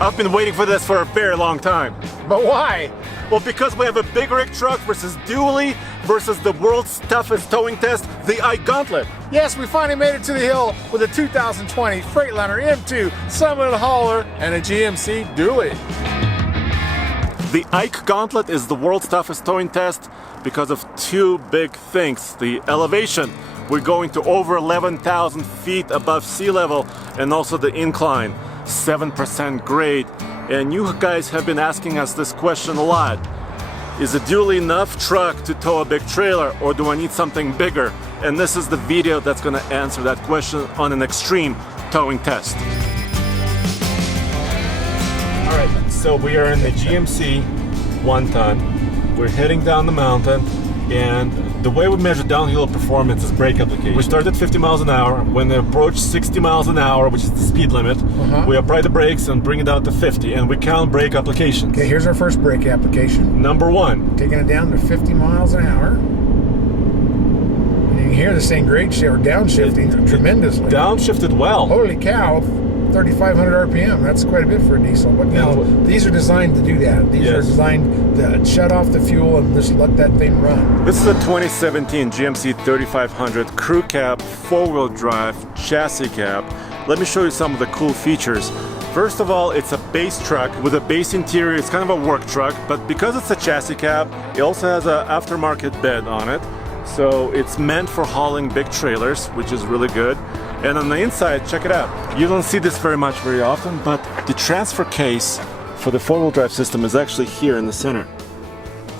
I've been waiting for this for a very long time. But why? Well, because we have a big rig truck versus dually versus the world's toughest towing test, the Ike Gauntlet. Yes, we finally made it to the hill with a 2020 Freightliner M2 Summit hauler and a GMC dually. The Ike Gauntlet is the world's toughest towing test because of two big things. The elevation, we're going to over 11,000 feet above sea level, and also the incline, 7% grade. And you guys have been asking us this question a lot. Is a dually enough truck to tow a big trailer, or do I need something bigger? And this is the video that's going to answer that question on an extreme towing test. Alright, so we are in the GMC 1 ton. We're heading down the mountain, and the way we measure downhill performance is brake application. We start at 50 miles an hour. When they approach 60 miles an hour, which is the speed limit, we apply the brakes and bring it down to 50, and we count brake applications. Okay, here's our first brake application. Number 1. Taking it down to 50 miles an hour. And you can hear this thing downshifting tremendously. Downshifted well. Holy cow, 3,500 RPM. That's quite a bit for a diesel. But you know, these are designed to do that. These are designed to shut off the fuel and just let that thing run. This is a 2017 GMC 3500 crew cab, 4-wheel drive, chassis cab. Let me show you some of the cool features. First of all, it's a base truck with a base interior. It's kind of a work truck, but because it's a chassis cab, it also has an aftermarket bed on it. So it's meant for hauling big trailers, which is really good. And on the inside, check it out. You don't see this very often, but the transfer case for the 4-wheel drive system is actually here in the center.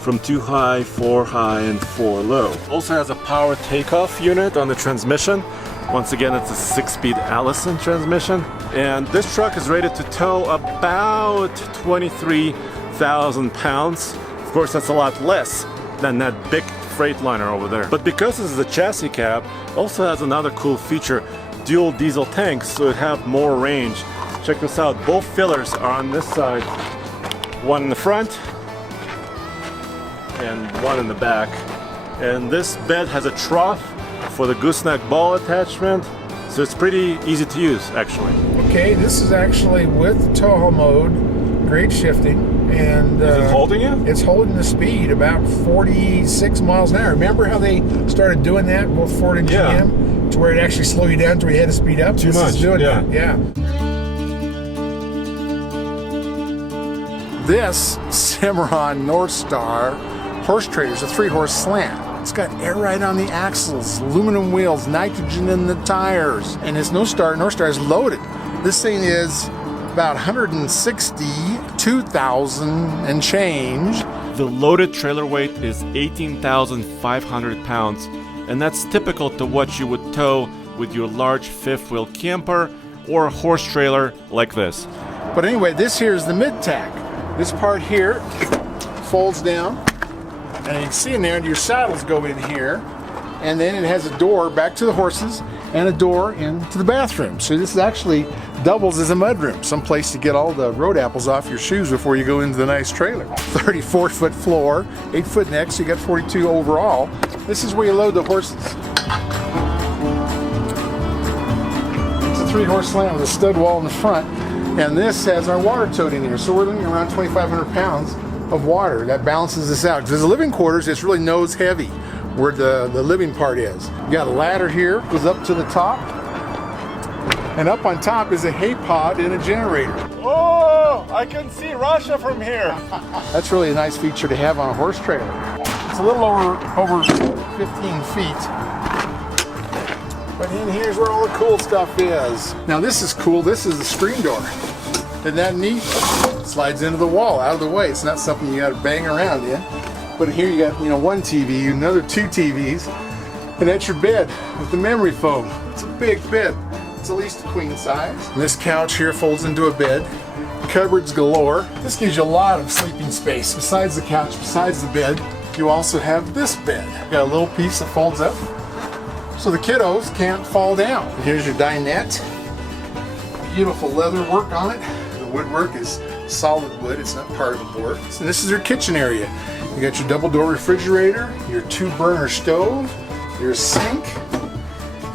From 2 high, 4 high, and 4 low. Also has a power takeoff unit on the transmission. Once again, it's a 6-speed Allison transmission. And this truck is rated to tow about 23,000 pounds. Of course, that's a lot less than that big Freightliner over there. But because this is a chassis cab, it also has another cool feature. Dual diesel tanks, so it have more range. Check this out, both fillers are on this side. One in the front and one in the back. And this bed has a trough for the gooseneck ball attachment, so it's pretty easy to use actually. Okay, this is actually with tow haul mode, grade shifting. And is it holding it? It's holding the speed about 46 miles an hour. Remember how they started doing that, both Ford and GM, to where it actually slowed you down to where you had to speed up? Too much, yeah. This Cimarron Northstar horse trailer is a 3-horse slant. It's got air ride on the axles, aluminum wheels, nitrogen in the tires, and it's Northstar is loaded. This thing is about 162,000 and change. The loaded trailer weight is 18,500 pounds, and that's typical to what you would tow with your large 5th-wheel camper or a horse trailer like this. But anyway, this here is the mid-tack. This part here folds down, and you can see in there, and your saddles go in here, and then it has a door back to the horses and a door into the bathroom. So this actually doubles as a mudroom, some place to get all the road apples off your shoes before you go into the nice trailer. 34-foot floor, 8-foot neck, so you got 42 overall. This is where you load the horses. It's a 3-horse slant with a stud wall in the front, and this has our water tote in here. So we're looking around 2,500 pounds of water. That balances this out. Because the living quarters, it's really nose heavy where the living part is. You got a ladder here, goes up to the top, and up on top is a hay pod and a generator. Oh, I can see Russia from here. That's really a nice feature to have on a horse trailer. It's a little over 15 feet. But in here's where all the cool stuff is. Now this is cool. This is the screen door. Isn't that neat? It slides into the wall, out of the way. It's not something you got to bang around in. But here you got, one TV, another 2 TVs, and that's your bed with the memory foam. It's a big bed. It's at least a queen size. And this couch here folds into a bed. Cupboards galore. This gives you a lot of sleeping space. Besides the couch, besides the bed, you also have this bed. You got a little piece that folds up so the kiddos can't fall down. And here's your dinette. Beautiful leather work on it. The woodwork is solid wood, it's not part of the board. So this is your kitchen area. You got your double door refrigerator, your 2-burner stove, your sink.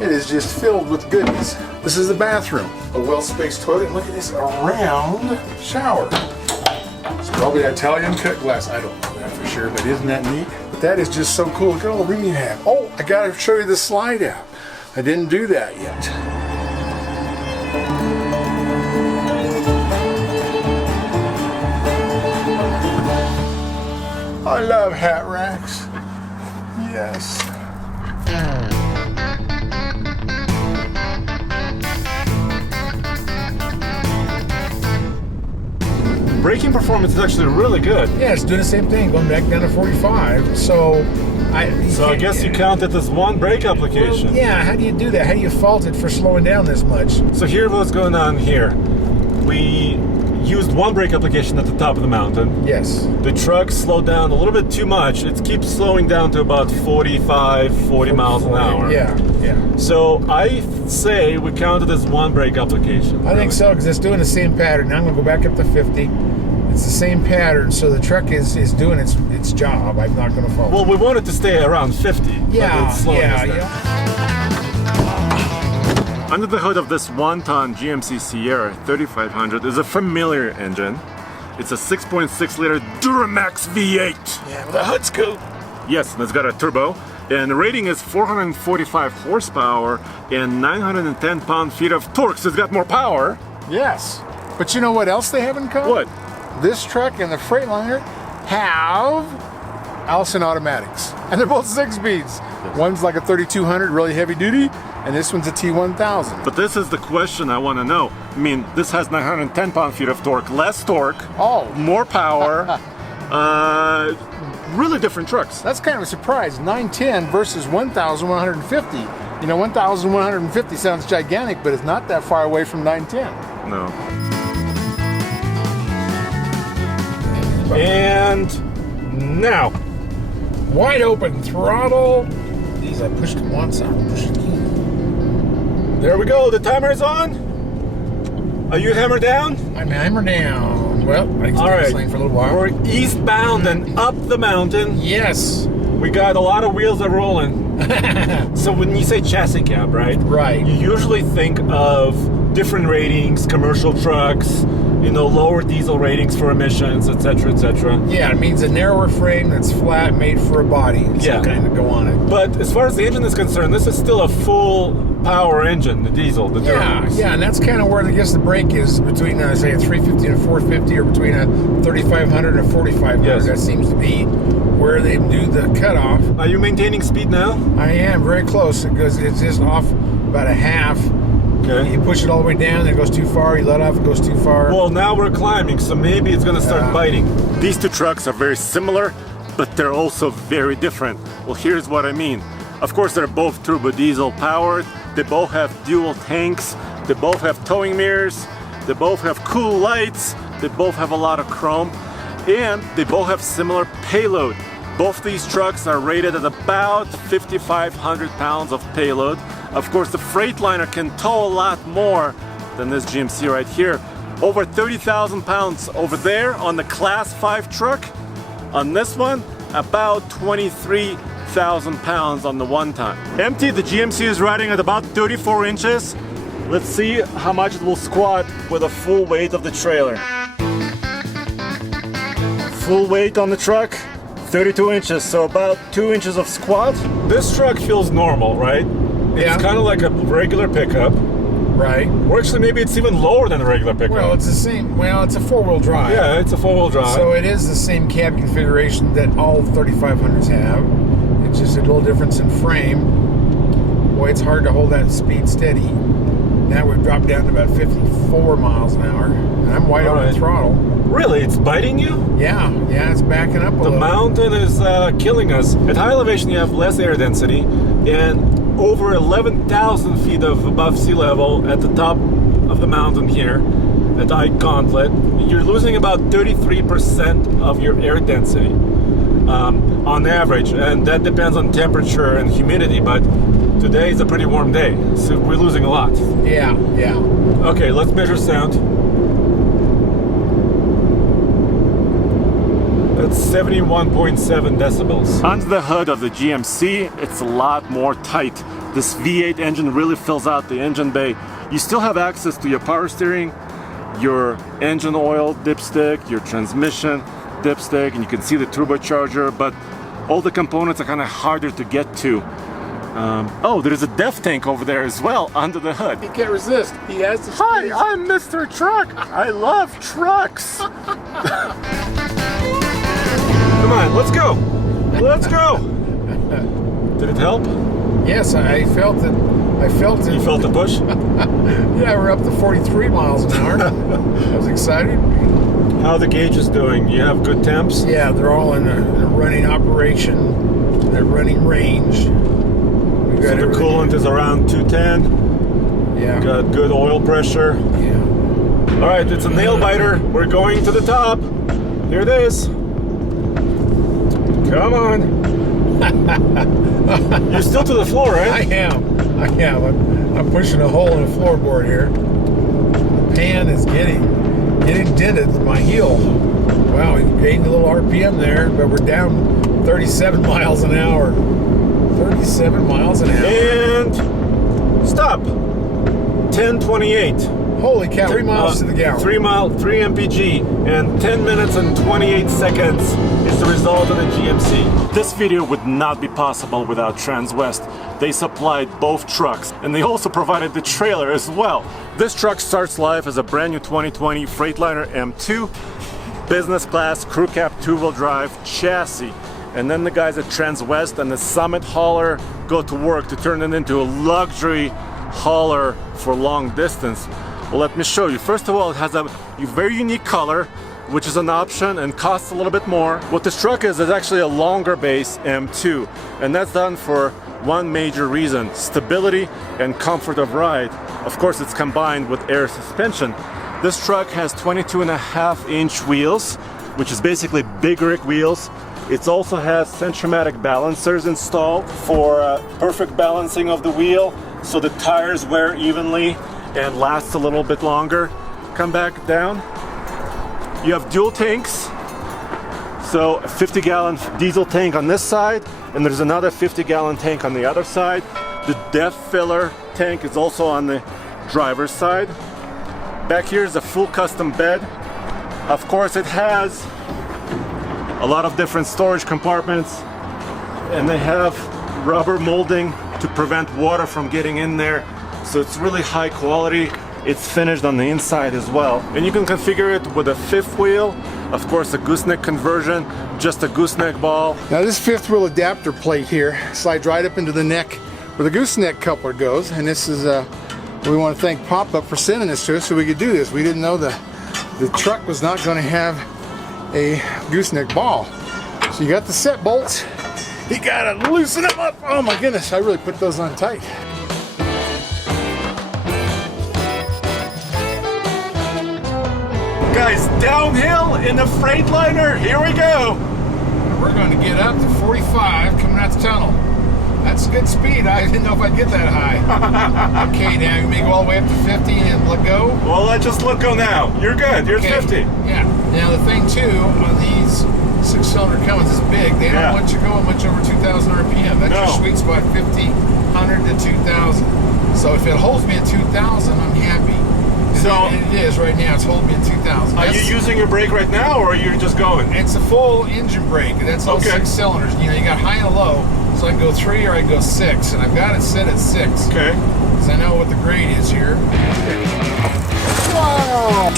It is just filled with goodies. This is the bathroom. A well-spaced toilet. And look at this round shower. It's probably Italian cut glass. I don't know that for sure, but isn't that neat? But that is just so cool. Look at all the room you have. Oh, I gotta show you the slide out. I didn't do that yet. I love hat racks. Yes. Braking performance is actually really good. Yeah, it's doing the same thing, going back down to 45. So I guess you count it as one brake application. Well, yeah, how do you do that? How do you fault it for slowing down this much? So here's what's going on here. We used one brake application at the top of the mountain. Yes. The truck slowed down a little bit too much. It keeps slowing down to about 45, 40 miles an hour. Yeah, yeah. So I say we count it as one brake application. I think so, because it's doing the same pattern. Now I'm going to go back up to 50. It's the same pattern, so the truck is doing its job. I'm not going to follow. Well, we want it to stay around 50. Yeah, but it's slowing us down. yeah. Under the hood of this 1-ton GMC Sierra 3500 is a familiar engine. It's a 6.6 liter Duramax V8. Yeah, with a hood scoop. Yes, and it's got a turbo. And the rating is 445 horsepower and 910 pound-feet of torque. So it's got more power. Yes. But you know what else they have in common? What? This truck and the Freightliner have Allison automatics. And they're both 6-speeds. Yes. One's like a 3200, really heavy duty, and this one's a T1000. But this is the question I want to know. I mean, this has 910 pound-feet of torque, less torque, more power, really different trucks. That's kind of a surprise. 910 versus 1,150. You know, 1,150 sounds gigantic, but it's not that far away from 910. No. And now, wide open throttle. These I pushed it once, I'll push it again. There we go. The timer is on. Are you hammered down? I'm hammered down. Well, I can stay in this lane for a little while. We're eastbound and up the mountain. Yes. We got a lot of wheels that are rolling. So when you say chassis cab, right? Right. You usually think of different ratings, commercial trucks, you know, lower diesel ratings for emissions, etc., etc. Yeah, it means a narrower frame that's flat, made for a body. Yeah. Kind of go on it. But as far as the engine is concerned, this is still a full power engine, the diesel, the Duramax. Yeah, and that's kind of where I guess the break is between, say, a 350 and a 450, or between a 3500 and a 4500. Yes. That seems to be where they do the cutoff. Are you maintaining speed now? I am very close, because it's just off about a half. Okay. You push it all the way down, it goes too far. You let off, it goes too far. Well, now we're climbing, so maybe it's gonna start biting. These two trucks are very similar, but they're also very different. Well, here's what I mean. Of course, they're both turbo diesel powered. They both have dual tanks. They both have towing mirrors. They both have cool lights. They both have a lot of chrome. And they both have similar payload. Both these trucks are rated at about 5,500 pounds of payload. Of course, the Freightliner can tow a lot more than this GMC right here. Over 30,000 pounds over there on the Class 5 truck. On this one, about 23,000 pounds on the 1-ton. Empty, the GMC is riding at about 34 inches. Let's see how much it will squat with the full weight of the trailer. Full weight on the truck, 32 inches, so about 2 inches of squat. This truck feels normal, right? Yeah. It's kind of like a regular pickup. Right. Or actually, maybe it's even lower than a regular pickup. Well, it's the same. Well, it's a 4-wheel drive. Yeah, it's a 4-wheel drive. So it is the same cab configuration that all 3500s have. It's just a little difference in frame. Boy, it's hard to hold that speed steady. Now we've dropped down to about 54 miles an hour. And I'm wide open throttle. Really? It's biting you? Yeah, it's backing up a little. The mountain is killing us. At high elevation, you have less air density, and over 11,000 feet above sea level at the top of the mountain here at Ike Gauntlet, you're losing about 33% of your air density on average, and that depends on temperature and humidity, but today is a pretty warm day, so we're losing a lot. Yeah. Okay, let's measure sound. That's 71.7 decibels. Under the hood of the GMC, it's a lot more tight. This V8 engine really fills out the engine bay You still have access to your power steering, your engine oil dipstick, your transmission dipstick, and you can see the turbocharger, but all the components are kind of harder to get to. Oh, there's a DEF tank over there as well under the hood. He can't resist. He has to. Hi, I'm Mr. Truck. I love trucks. Come on, let's go. Let's go. Did it help? Yes, I felt it. I felt it. You felt the push? Yeah, we're up to 43 miles an hour. I was excited. How are the gauges doing? You have good temps? Yeah, they're all in a running operation. They're running range. We've So got the coolant is around 210. Yeah. Got good oil pressure. Yeah. All right, it's a nail biter. We're going to the top. Here it is. Come on. You're still to the floor, right? I am. I'm pushing a hole in the floorboard here. The pan is getting dented. My heel. Wow, we gained a little RPM there, but we're down 37 miles an hour. 37 miles an hour. And stop. 10:28. Holy cow, 3 miles to the gallon. 3 mpg, and 10 minutes and 28 seconds is the result of the GMC. This video would not be possible without Transwest. They supplied both trucks, and they also provided the trailer as well. This truck starts life as a brand new 2020 Freightliner M2, business class, crew cab, two-wheel drive chassis. And then the guys at Transwest and the Summit hauler go to work to turn it into a luxury hauler for long distance. Well, let me show you. First of all, it has a very unique color, which is an option and costs a little bit more. What this truck is actually a longer base M2, and that's done for one major reason: stability and comfort of ride. Of course, it's combined with air suspension. This truck has 22.5-inch wheels, which is basically big rig wheels. It also has Centromatic balancers installed for perfect balancing of the wheel, so the tires wear evenly and last a little bit longer. Come back down. You have dual tanks, so a 50-gallon diesel tank on this side, and there's another 50-gallon tank on the other side. The DEF filler tank is also on the driver's side. Back here is a full custom bed. Of course, it has a lot of different storage compartments, and they have rubber molding to prevent water from getting in there, so it's really high quality. It's finished on the inside as well, and you can configure it with a fifth wheel, of course a gooseneck conversion, just a gooseneck ball. Now this fifth wheel adapter plate here slides right up into the neck where the gooseneck coupler goes, and this is we want to thank Pop-Up for sending this to us so we could do this. We didn't know the truck was not going to have a gooseneck ball. So you got the set bolts, you gotta loosen them up. Oh my goodness, I really put those on tight. Guys, downhill in the Freightliner, here we go. We're going to get up to 45 coming out the tunnel. That's good speed. I didn't know if I'd get that high. Okay, now you may go all the way up to 50 and let go. Well, let's just let go now. You're good, you're Okay. 50. Yeah. Now the thing too, on these 6-cylinder Cummins is big. They don't want you going much over 2,000 RPM. That's your sweet spot, 1,500 to 2,000. So if it holds me at 2,000, I'm happy. So it is right now. It's holding me at 2,000. Are you using your brake right now, or are you just going? It's a full engine brake. That's all 6 cylinders. You know, you got high and low, so I can go 3 or I can go 6, and I've got it set at 6. Okay. Because I know what the grade is here. Wow!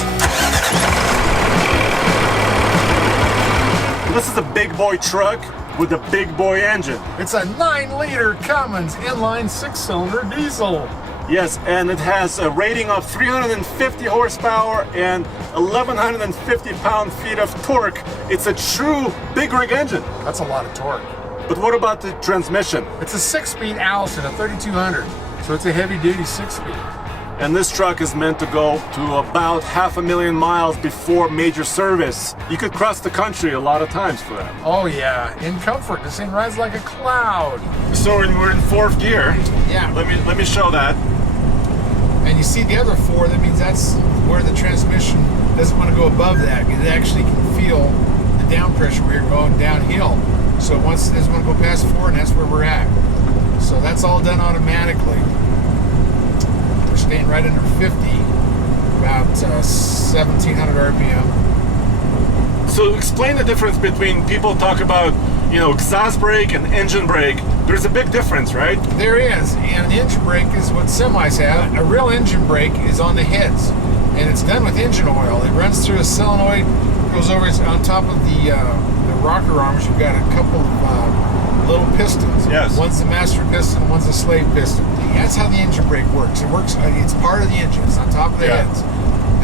This is a big boy truck with a big boy engine. It's a 9-liter Cummins inline 6-cylinder diesel. Yes, and it has a rating of 350 horsepower and 1,150 pound-feet of torque. It's a true big rig engine. That's a lot of torque. But what about the transmission? It's a 6-speed Allison, a 3200. So it's a heavy-duty 6-speed. And this truck is meant to go to about 500,000 miles before major service. You could cross the country a lot of times for that. Oh yeah, in comfort. This thing rides like a cloud. So we're in 4th gear. Yeah. Let me show that. And you see the other 4, that means that's where the transmission doesn't want to go above that. It actually can feel the down pressure where you're going downhill. So once it doesn't want to go past 4, and that's where we're at. So that's all done automatically. We're staying right under 50, about 1,700 RPM. So explain the difference between people talk about, you know, exhaust brake and engine brake. There's a big difference, right? There is, and an engine brake is what semis have. A real engine brake is on the heads, and it's done with engine oil. It runs through a solenoid, goes over on top of the rocker arms. You've got a couple of little pistons. Yes. One's the master piston, one's the slave piston. That's how the engine brake works. It works. It's part of the engine. It's on top of the heads.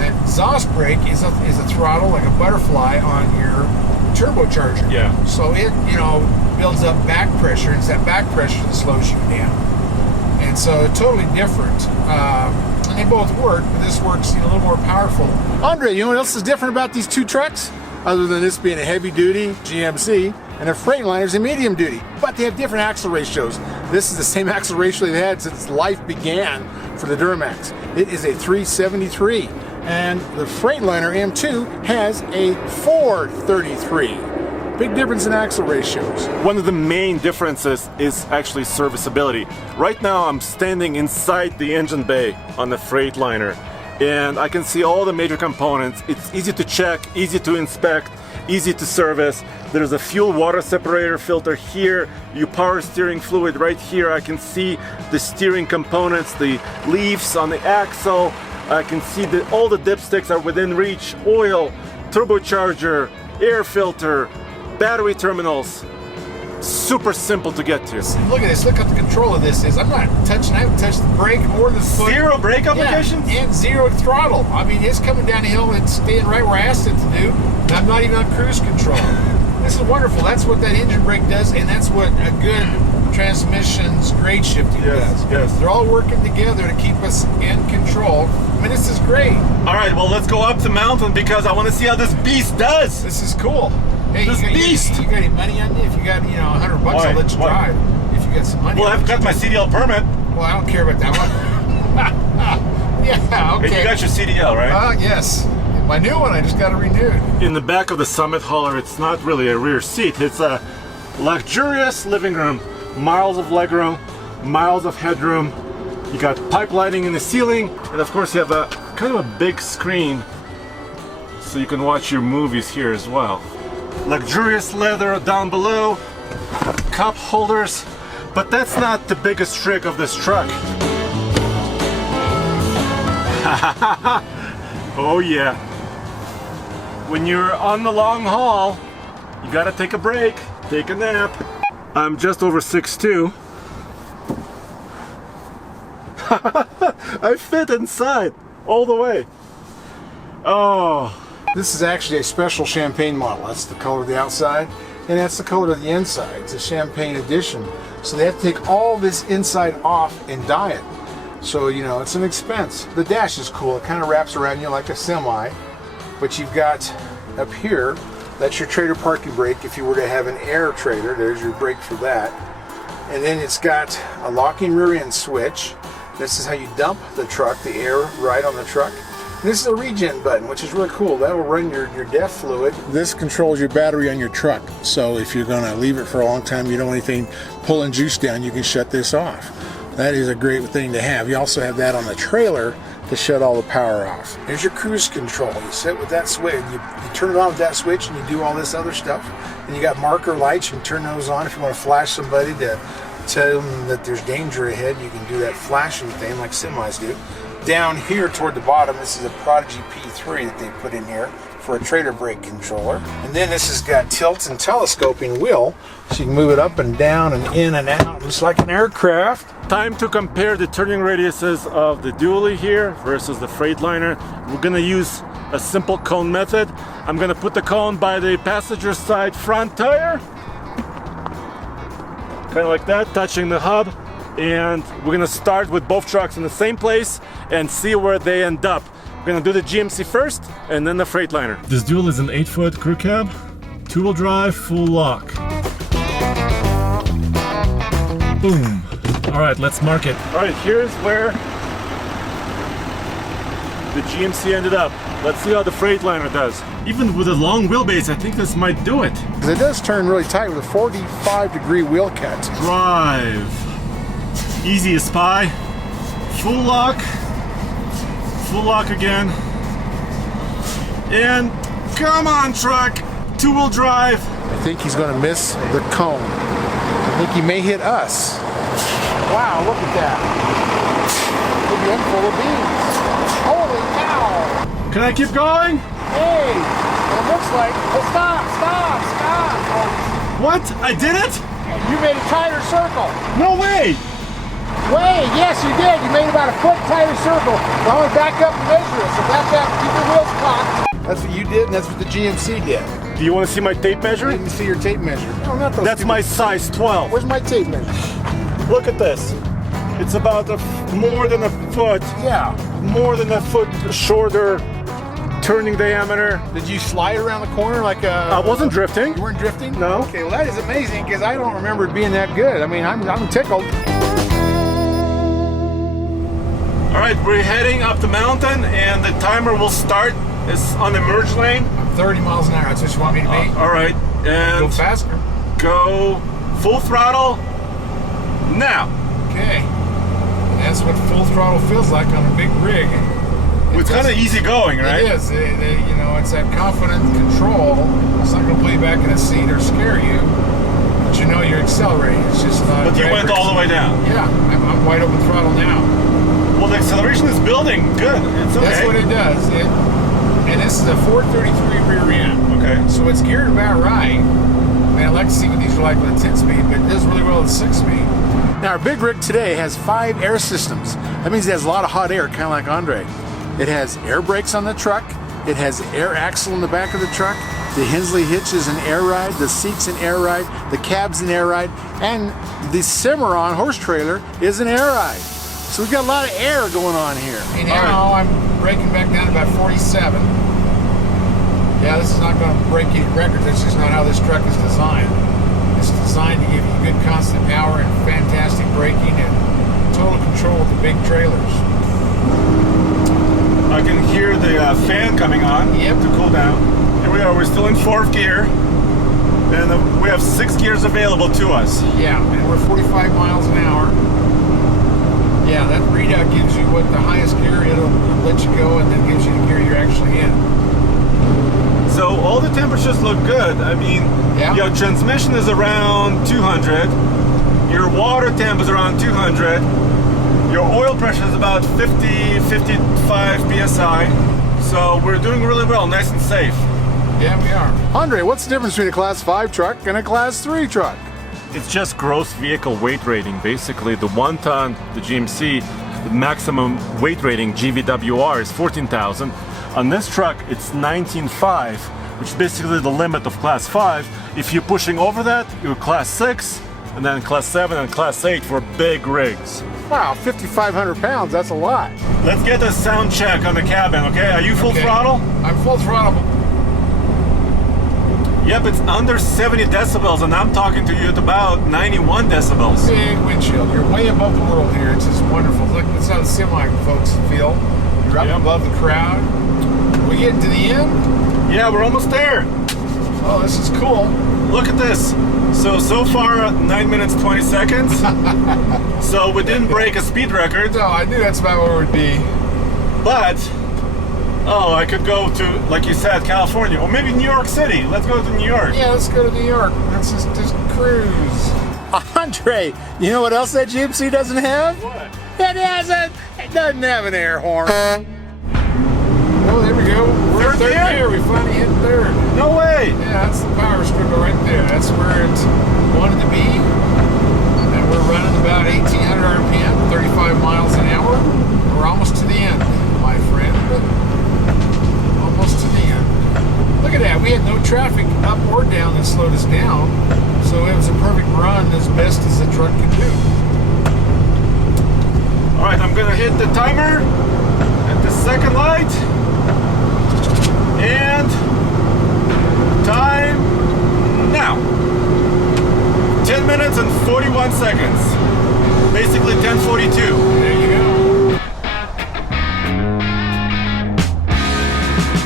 An exhaust brake is a throttle like a butterfly on your turbocharger. Yeah. So it, builds up back pressure. It's that back pressure that slows you down. And so totally different. And they both work, but this works a little more powerful. Andre, you know what else is different about these two trucks? Other than this being a heavy duty GMC and a Freightliner is a medium duty. But they have different axle ratios. This is the same axle ratio they've had since life began for the Duramax. It is a 373. And the Freightliner M2 has a 433. Big difference in axle ratios. One of the main differences is actually serviceability. Right now I'm standing inside the engine bay on the Freightliner, and I can see all the major components. It's easy to check, easy to inspect, easy to service. There's a fuel water separator filter here, your power steering fluid right here. I can see the steering components, the leaves on the axle. I can see that all the dipsticks are within reach. Oil, turbocharger, air filter, battery terminals. Super simple to get to. Look at this. Look how the control of this is. I haven't touched the brake or the foot. Zero brake applications? Yeah, and zero throttle. I mean, it's coming down the hill and staying right where I asked it to do. And I'm not even on cruise control. This is wonderful. That's what that engine brake does, and that's what a good transmission's grade shifting does. Yes. They're all working together to keep us in control. I mean, this is great. All right, well, let's go up the mountain because I want to see how this beast does. This is cool. Hey, This beast. You got any money on you? If you got, $100, I'll let you drive. If you got some money. Well, I've got my CDL permit. Well, I don't care about that one. Yeah, okay. And you got your CDL, right? Yes. My new one, I just got it renewed. In the back of the Summit hauler, it's not really a rear seat. It's a luxurious living room. Miles of legroom, miles of headroom. You got pipe lighting in the ceiling, and of course you have a kind of a big screen so you can watch your movies here as well. Luxurious leather down below, cup holders, but that's not the biggest trick of this truck. Oh yeah. When you're on the long haul, you gotta take a break, take a nap. I'm just over 6'2". I fit inside all the way. Oh. This is actually a special champagne model. That's the color of the outside, and that's the color of the inside. It's a champagne edition. So they have to take all this inside off and dye it. So, it's an expense. The dash is cool. It kind of wraps around you like a semi. But you've got up here, that's your trailer parking brake. If you were to have an air trailer, there's your brake for that. And then it's got a locking rear end switch. This is how you dump the truck, the air right on the truck. And this is a regen button, which is really cool. That will run your DEF fluid. This controls your battery on your truck. So if you're going to leave it for a long time, you don't want anything pulling juice down, you can shut this off. That is a great thing to have. You also have that on the trailer to shut all the power off. There's your cruise control. You sit with that switch, you turn it on with that switch, and you do all this other stuff. And you got marker lights. You can turn those on if you want to flash somebody to tell them that there's danger ahead. You can do that flashing thing like semis do. Down here toward the bottom, this is a Prodigy P3 that they put in here for a trailer brake controller. And then this has got tilt and telescoping wheel, so you can move it up and down and in and out, just like an aircraft. Time to compare the turning radiuses of the dually here versus the Freightliner. We're gonna use a simple cone method. I'm gonna put the cone by the passenger side front tire, kind of like that, touching the hub. And we're gonna start with both trucks in the same place and see where they end up. We're gonna do the GMC first and then the Freightliner. This dual is an 8-foot crew cab, 2-wheel drive, full lock. Boom. All right, let's mark it. All right, here's where the GMC ended up. Let's see how the Freightliner does. Even with a long wheelbase, I think this might do it. It does turn really tight with a 45-degree wheel cut. Drive. Easy as pie. Full lock. full lock again. And come on, truck. Two-wheel drive. I think he's going to miss the cone. I think he may hit us. Wow, look at that. Could be full of beans. Holy cow. Can I keep going? Hey, it looks like, oh, stop. What? I did it? You made a tighter circle. No way. Wait, yes you did. You made about a foot tighter circle. Well, I'm gonna back up and measure it. So back up, keep your wheels cocked. That's what you did, and that's what the GMC did. Do you want to see my tape measure? Let me see your tape measure. No, not those. That's my size 12. Where's my tape measure? Look at this. It's about more than a foot. Yeah. More than a foot shorter turning diameter. Did you slide around the corner like a... I wasn't drifting. You weren't drifting? No. Okay, well that is amazing because I don't remember it being that good. I mean, I'm tickled. All right, we're heading up the mountain and the timer will start. It's on the merge lane. 30 miles an hour, that's what you want me to be? All right, and Go faster. Go full throttle now. Okay. And that's what full throttle feels like on a big rig. It's kind of easy going, right? It is. You know, it's that confident control. It's not going to put you back in a seat or scare you, but you know you're accelerating. It's just not. But you went all the way down. Yeah, I'm wide open throttle now. Well, the acceleration is building good. It's okay. That's what it does. And this is a 433 rear end. Okay. So it's geared about right. Man, I'd like to see what these are like with a 10-speed, but it does really well with 6-speed. Now, our big rig today has 5 air systems. That means it has a lot of hot air, kind of like Andre. It has air brakes on the truck. It has air axle in the back of the truck. The Hensley hitch is an air ride. The seat's an air ride. The cab's an air ride. And the Cimarron horse trailer is an air ride. So we've got a lot of air going on here. And now I'm braking back down to about 47. Yeah, this is not going to break any records. That's just not how this truck is designed. It's designed to give you good constant power and fantastic braking and total control of the big trailers. I can hear the fan coming on to cool down. Here we are, we're still in 4th gear. And we have 6 gears available to us. Yeah, and we're 45 miles an hour. Yeah, that readout gives you what the highest gear it'll let you go, and then gives you the gear you're actually in. So all the temperatures look good. I mean, your transmission is around 200. Your water temp is around 200. Your oil pressure is about 50, 55 psi. So we're doing really well, nice and safe. Yeah, we are. Andre, what's the difference between a Class 5 truck and a Class 3 truck? It's just gross vehicle weight rating. Basically, the 1-ton, the GMC, the maximum weight rating, GVWR, is 14,000. On this truck, it's 19.5, which is basically the limit of Class 5. If you're pushing over that, you're Class 6, and then Class 7 and Class 8 for big rigs. Wow, 5,500 pounds, that's a lot. Let's get a sound check on the cabin, okay? Are you full throttle? I'm full throttle. Yep, it's under 70 decibels, and I'm talking to you at about 91 decibels. Big windshield. You're way above the world here. It's just wonderful. Look, that's how the semi folks feel. You're up above the crowd. We getting to the end? Yeah, we're almost there. Oh, this is cool. Look at this. So far, 9 minutes, 20 seconds. So we didn't break a speed record. No, I knew that's about where it would be. But, oh, I could go to, like you said, California, or maybe New York City. Let's go to New York. Yeah, let's go to New York. Let's just cruise. Andre, you know what else that GMC doesn't have? What? It doesn't have an air horn. Oh, there we go. We're in 3rd gear. We finally hit 3rd. No way. Yeah, that's the power struggle right there. That's where it wanted to be. And we're running about 1,800 RPM, 35 miles an hour. We're almost to the end, my friend. Almost to the end. Look at that. We had no traffic up or down that slowed us down. So it was a perfect run, as best as the truck could do. All right, I'm gonna hit the timer at the second light. And time now. 10 minutes and 41 seconds. Basically 10:42. There you go.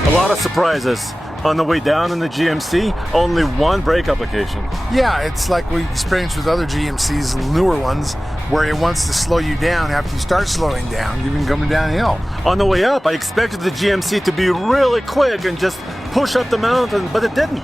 A lot of surprises. On the way down in the GMC, only 1 brake application. Yeah, it's like we experienced with other GMCs, newer ones. where it wants to slow you down after you start slowing down. You've been coming downhill. On the way up, I expected the GMC to be really quick and just push up the mountain, but it didn't.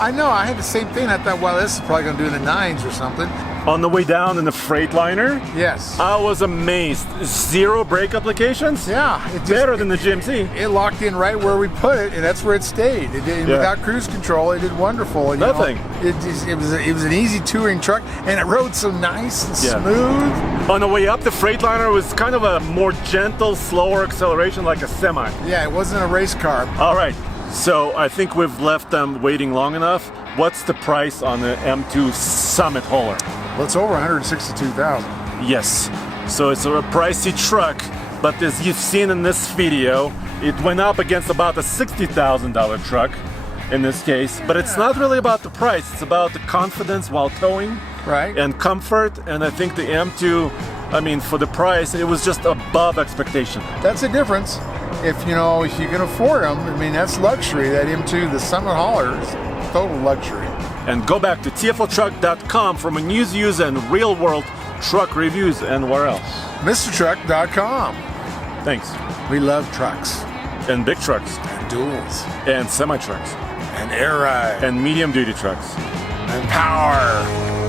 I know, I had the same thing. I thought, well, this is probably going to do in the 9s or something. On the way down in the Freightliner, Yes. I was amazed. 0 brake applications? Yeah. It just, Better than the GMC. It locked in right where we put it, and that's where it stayed. It did, Yeah. Without cruise control, it did wonderful. You Nothing. know, it was an easy touring truck, and it rode so nice and smooth. On the way up, the Freightliner was kind of a more gentle, slower acceleration like a semi. Yeah, it wasn't a race car. All right, so I think we've left them waiting long enough. What's the price on the M2 Summit hauler? Well, it's over 162,000. Yes, so it's a pricey truck, but as you've seen in this video, it went up against about a $60,000 truck in this case, but it's not really about the price, it's about the confidence while towing. Right. And comfort, and I think the M2, I mean, for the price, it was just above expectation. That's the difference. If you can afford them, I mean, that's luxury. That M2, the Summit hauler, is total luxury. And go back to tfltruck.com for my news, views, and real-world truck reviews, and where else? MrTruck.com. Thanks. We love trucks. And big trucks, And duals. and semi-trucks, And air ride. and medium-duty trucks. And power.